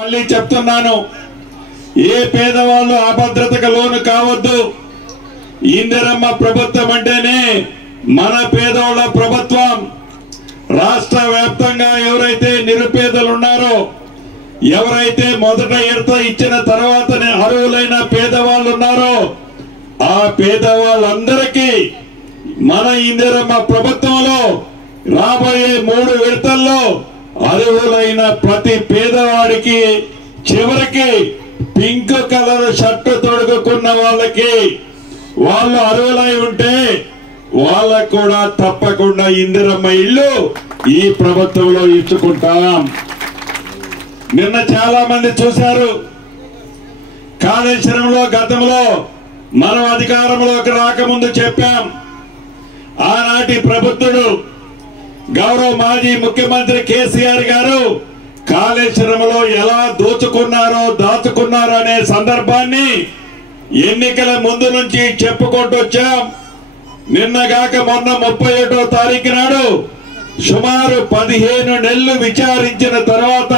మళ్ళీ చెప్తున్నాను, ఏ పేదవాళ్ళు అభద్రతకు లోను కావద్దు. ఇందిరమ్మ ప్రభుత్వం అంటేనే మన పేదవాళ్ళ ప్రభుత్వం. రాష్ట్ర వ్యాప్తంగా ఎవరైతే నిరుపేదలు ఉన్నారో, ఎవరైతే మొదట ఎడత ఇచ్చిన తర్వాతనే అర్హులైన పేదవాళ్ళు ఉన్నారో, ఆ పేదవాళ్ళందరికీ మన ఇందిరమ్మ ప్రభుత్వంలో రాబోయే 3 విడతల్లో అర్హులైన ప్రతి పేదవాడికి చివరికి పింక్ కలర్ షర్టు తొడుగుకున్న వాళ్ళకి వాళ్ళు అర్హులై ఉంటే వాళ్ళకు కూడా తప్పకుండా ఇందిరమ్మ ఇల్లు ఈ ప్రభుత్వంలో ఇచ్చుకుంటాం. నిన్న చాలా మంది చూశారు, కాళేశ్వరంలో గతంలో మనం అధికారంలోకి రాకముందు చెప్పాం. ఆనాటి ప్రభుత్వుడు గౌరవ మాజీ ముఖ్యమంత్రి కేసీఆర్ గారు కాళేశ్వరంలో ఎలా దాచుకున్నారో అనే సందర్భాన్ని ఎన్నికల ముందు నుంచి చెప్పుకుంటూ వచ్చాం. నిన్నగాక మొన్న 31వ తారీఖు నాడు సుమారు 15 నెలలు విచారించిన తర్వాత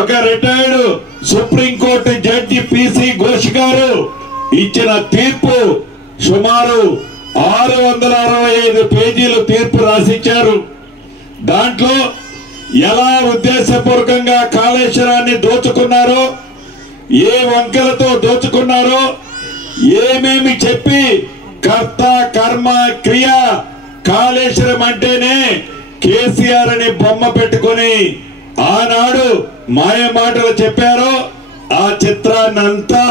ఒక retired supreme court judge PC Ghosh గారు ఇచ్చిన తీర్పు సుమారు 665 పేజీలు తీర్పు రాసిచ్చారు. దాంట్లో ఎలా ఉద్దేశపూర్వకంగా కాళేశ్వరాన్ని దోచుకున్నారో, ఏ వంకలతో దోచుకున్నారో, ఏమేమి చెప్పి కర్త కర్మ క్రియ కాళేశ్వరం అంటేనే కేసీఆర్ అని బొమ్మ పెట్టుకుని ఆనాడు మాయ మాటలు చెప్పారో ఆ చిత్రాన్నంతా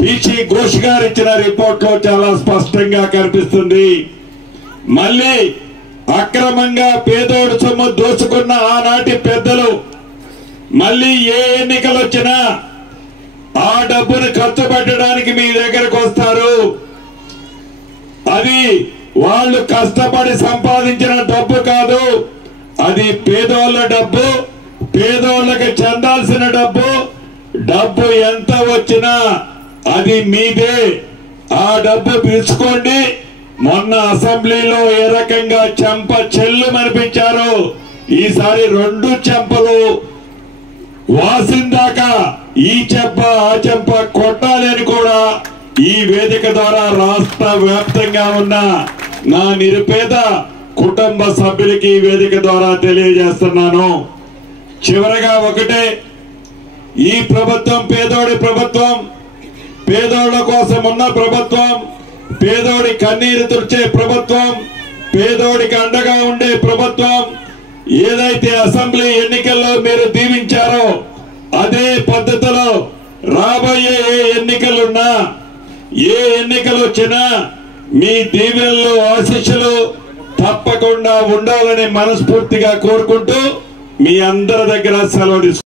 పిసి ఘోష్ గారు ఇచ్చిన రిపోర్ట్ లో చాలా స్పష్టంగా కనిపిస్తుంది. మళ్ళీ అక్రమంగా పేదోడు సొమ్ము దోచుకున్న ఆనాటి పెద్దలు మళ్ళీ ఏ ఎన్నికలు వచ్చినా ఆ డబ్బును ఖర్చు పెట్టడానికి మీ దగ్గరకు వస్తారు. అది వాళ్ళు కష్టపడి సంపాదించిన డబ్బు కాదు, అది పేదోళ్ళ డబ్బు, పేదోళ్ళకి చెందాల్సిన డబ్బు ఎంత వచ్చినా అది మీదే. ఆ డబ్బు తీసుకోండి. మొన్న అసెంబ్లీలో ఏ రకంగా చెంప చెల్లు అనిపించారు, ఈసారి 2 చెంపలు వాసిందాకా ఈ చెంప ఆ చెంప కొట్టాలి అని కూడా ఈ వేదిక ద్వారా రాష్ట్ర వ్యాప్తంగా ఉన్న నా నిరుపేద కుటుంబ సభ్యులకి ఈ వేదిక ద్వారా తెలియజేస్తున్నాను. చివరగా ఒకటే, ఈ ప్రభుత్వం పేదోడి ప్రభుత్వం, పేదోళ్ల కోసం ఉన్న ప్రభుత్వం, పేదోడి కన్నీరు తుడిచే ప్రభుత్వం, పేదోడికి అండగా ఉండే ప్రభుత్వం. ఏదైతే అసెంబ్లీ ఎన్నికల్లో మీరు దీవించారో అదే పద్ధతిలో రాబోయే ఏ ఎన్నికలు వచ్చినా మీ దీవెనలు ఆశీస్సులు తప్పకుండా ఉండాలని మనస్ఫూర్తిగా కోరుకుంటూ మీ అందరి దగ్గర సెలవు